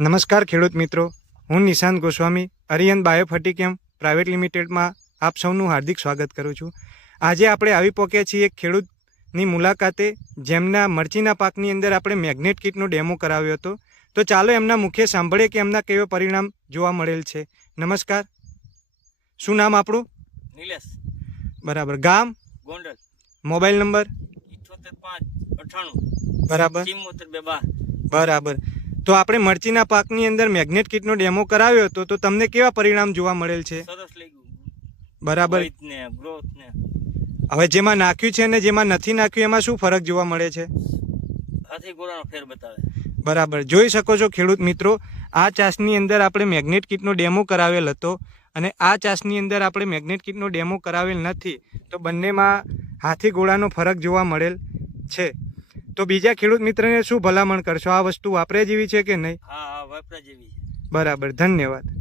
નમસ્કાર ખેડૂત મિત્રો, હું નિશાંત ગોસ્વામી અરિયન બાયોફર્ટિકેમ પ્રાઇવેટ લિમિટેડમાં આપ સૌનું હાર્દિક સ્વાગત કરું છું. આજે આપણે આવી પહોંચ્યા છીએ એક ખેડૂતની મુલાકાતે, જેમના મરચીના પાકની અંદર આપણે મેગ્નેટ કીટનો ડેમો કરાવ્યો હતો. તો ચાલો એમના મુખે સાંભળીએ કે એમના કેવો પરિણામ જોવા મળેલ છે. નમસ્કાર, શું નામ આપણું? નિલેશ. બરાબર. ગામ? ગોંડલ. Mobile number? 78 5 98 બરાબર 74 બરાબર. તો આપણે મરચીના પાકની અંદર મેગ્નેટ કીટનો ડેમો કરાવ્યો હતો, તો તમને કેવા પરિણામ જોવા મળેલ છે? સરસ લાગ્યું. બરાબર. ને ગ્રોથ ને હવે જેમાં નાખ્યું છે અને જેમાં નથી નાખ્યું એમાં શું ફરક જોવા મળે છે? હાથી ગોળાનો ફેર બતાવે. બરાબર. જોઈ શકો છો ખેડૂત મિત્રો, આ ચાસની અંદર આપણે મેગ્નેટ કીટનો ડેમો કરાવેલ હતો અને આ ચાસની અંદર આપણે મેગ્નેટ કીટનો ડેમો કરાવેલ નથી. તો બંનેમાં હાથી ગોળાનો ફરક જોવા મળેલ છે. તો બીજા ખેડૂત મિત્રને શું ભલામણ કરશો? આ વસ્તુ વાપર્યા જેવી છે કે નહીં? હા વાપરા જેવી છે. બરાબર. ધન્યવાદ.